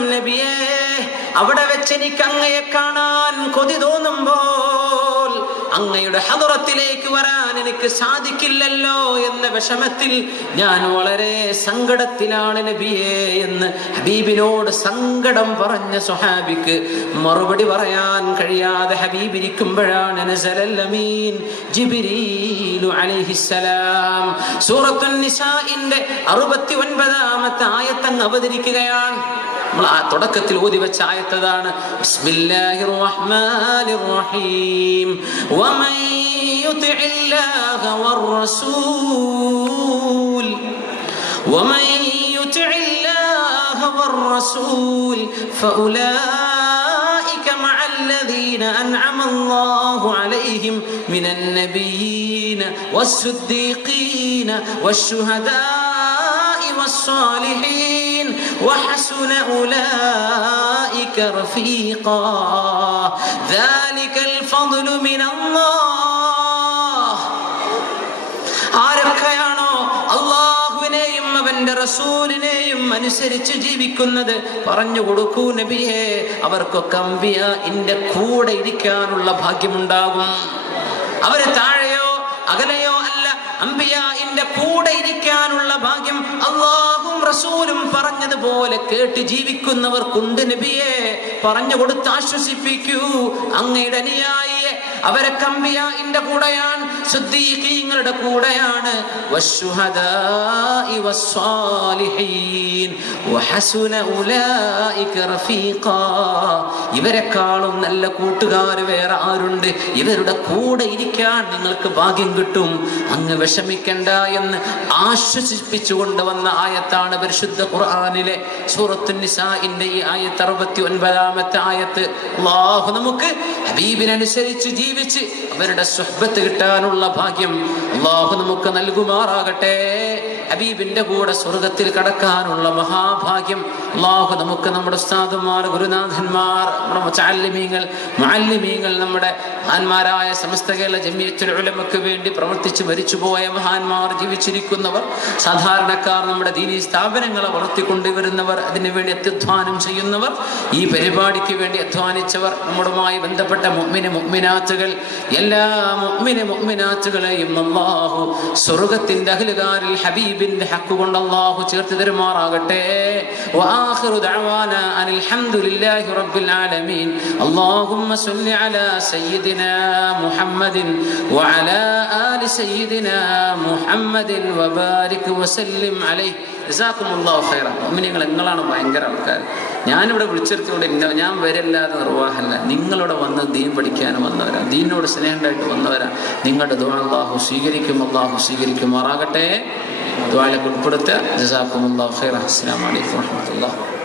അവസാനം നബിയേ, അവിടെ വെച്ച് എനിക്ക് അങ്ങയെ കാണാൻ കൊതി തോന്നുമ്പോൾ അങ്ങയുടെ ഹദറത്തിലേക്ക് വരാൻ എനിക്ക് സാധിക്കില്ലല്ലോ എന്ന വിഷമത്തിൽ ഞാൻ വളരെ സങ്കടത്തിലാണ് നബിയേ എന്ന് ഹബീബിനോട് സങ്കടം പറഞ്ഞ സ്വഹാബിക്ക് മറുപടി പറയാൻ കഴിയാതെ ഹബീബിരിക്കുമ്പോഴാണ് നസലൽ അമീൻ ജിബ്രീലു അലൈഹിസ്സലാം സൂറത്തുൻ നിസാഇന്റെ 69ാമത്തെ ആയത്ത് അങ്ങ് അവതരിക്കുകയാണ്. നമ്മൾ ആ തുടക്കത്തിൽ ഓതി വെച്ച ആയത്താണ്. ബിസ്മില്ലാഹിർ റഹ്മാനിർ റഹീം. വമൻ യുതിഇല്ലാഹ വർ-റസൂൽ വമൻ യുതിഇല്ലാഹ വർ-റസൂൽ ഫഉലൈക മഅല്ലദീന അൻഅമ അല്ലാഹു അലൈഹിം മിനൻ നബിയ്യീന വസ്-സിദ്ദീഖീന വശ്-ശുഹദാഇ വസ്-സാലിഹീൻ وحسن أولئك رفيقا ذلك الفضل من الله. ആരൊക്കെയാണോ അല്ലാഹുവിനെയും അവന്റെ റസൂലിനെയും അനുസരിച്ച് ജീവിക്കുന്നത് പറഞ്ഞു കൊടുക്കൂ നബിയേ, അവർക്കൊക്കെ അംബിയാഇന്റെ കൂടെ ഇരിക്കാനുള്ള ഭാഗ്യമുണ്ടാകും. അവര് താഴെയോ അകലെയോ അല്ല, അംബിയാഇന്റെ കൂടെ ഇരിക്കാനുള്ള ഭാഗ്യം അല്ലാഹും റസൂലും പറഞ്ഞതുപോലെ കേട്ട് ജീവിക്കുന്നവർക്കുണ്ട് നബിയെ. പറഞ്ഞു കൊടുത്ത് ആശ്വസിപ്പിക്കൂ അങ്ങയുടെ അനുയായിയെ. അവരൊക്കെ അംബിയാഇന്റെ കൂടെയാണ്, സിദ്ദീഖീങ്ങളുടെ കൂടെയാണ്. വശുഹദാഇ വസ്സാലിഹീൻ വഹസുന ഉലൈക റഫീഖാ. ഇവരെക്കാളും നല്ല കൂട്ടുകാർ വേറെ ആരുണ്ട്? ഇവരുടെ കൂടെ ഇരിക്കാൻ നിങ്ങൾക്ക് ഭാഗ്യം കിട്ടും. അങ്ങ് വിഷമിക്കണ്ട എന്ന് ആശ്വസിപ്പിച്ചുകൊണ്ട് വന്ന ആയത്താണ് പരിശുദ്ധ ഖുർആനിലെ സൂറത്തുൻ നിസാഇന്റെ ഈ ആയത്ത് 69ാമത്തെ ആയത്ത്. അല്ലാഹു നമുക്ക് ഹബീബിനനുസരിച്ച് ജീവിച്ച് അവരുടെ സുഹ്ബത്ത് കിട്ടാനുള്ള ഭാഗ്യം അല്ലാഹു നമുക്ക് നൽകുമാറാകട്ടെ. ഹബീബിന്റെ കൂടെ സ്വർഗത്തിൽ കടക്കാനുള്ള മഹാഭാഗ്യം അല്ലാഹു നമുക്ക്, നമ്മുടെ ഉസ്താദുമാർ, ഗുരുനാഥന്മാർ, നമ്മുടെ മുഅല്ലിമീങ്ങൾ, നമ്മുടെ മഹാന്മാരായ സമസ്ത കേരള ജമിയത്തുൽ ഉലമക്ക് വേണ്ടി പ്രവർത്തിച്ച് മരിച്ചുപോയ മഹാന്മാർ, ജീവിച്ചിരിക്കുന്നവർ, സാധാരണക്കാർ, നമ്മുടെ ദീനീ സ്ഥാപനങ്ങളെ വളർത്തിക്കൊണ്ടുവരുന്നവർ, അതിനുവേണ്ടി അത്യധ്വാനം ചെയ്യുന്നവർ, ഈ പരിപാടിക്ക് വേണ്ടി അധ്വാനിച്ചവർ, നമ്മുമായി ബന്ധപ്പെട്ട മുഅ്മിനാത്തുകൾ, എല്ലാ മുഅ്മിനാത്തുകളെയും അല്ലാഹു സ്വർഗത്തിന്റെ അഹ്ലുകാരിൽ ഹബീബിന്റെ ഹക്ക് കൊണ്ട് അല്ലാഹു ചേർത്ത് തരുമാറാകട്ടെ. വആഖിറു ദഅവാനാ അനിൽ ഹംദുലില്ലാഹി റബ്ബിൽ ആലമീൻ. അല്ലാഹുമ്മ സ്വല്ലി അലാ സയ്യിദിനാ മുഹമ്മദിൻ വഅലാ ആലി സയ്യിദിനാ മുഹമ്മദിൻ വബാരിക് വസല്ലിം അലൈഹി. ജസാക്കുമുല്ലാഹു ഖൈറൻ. മുഅ്മിനീങ്ങൾ, നിങ്ങളാണ് ഭയങ്കര ആൾക്കാർ. ഞാനിവിടെ വിളിച്ചെടുത്തുകൊണ്ട് ഞാൻ വരല്ലാതെ നിർവാഹമല്ല. നിങ്ങളിവിടെ വന്ന് ദീൻ പഠിക്കാൻ വന്നവരാ, ദീനോട് സ്നേഹമായിട്ട് വന്നവരാ. നിങ്ങളുടെ ദുആ അല്ലാഹു സ്വീകരിക്കുമാറാകട്ടെ. ദുആയിലേക്ക് ഉൾപ്പെടുത്തുക. ജസാക്കുമുല്ലാഹു ഖൈറൻ. അസ്സലാമു അലൈക്കും വറഹ്മത്തുള്ളാഹി.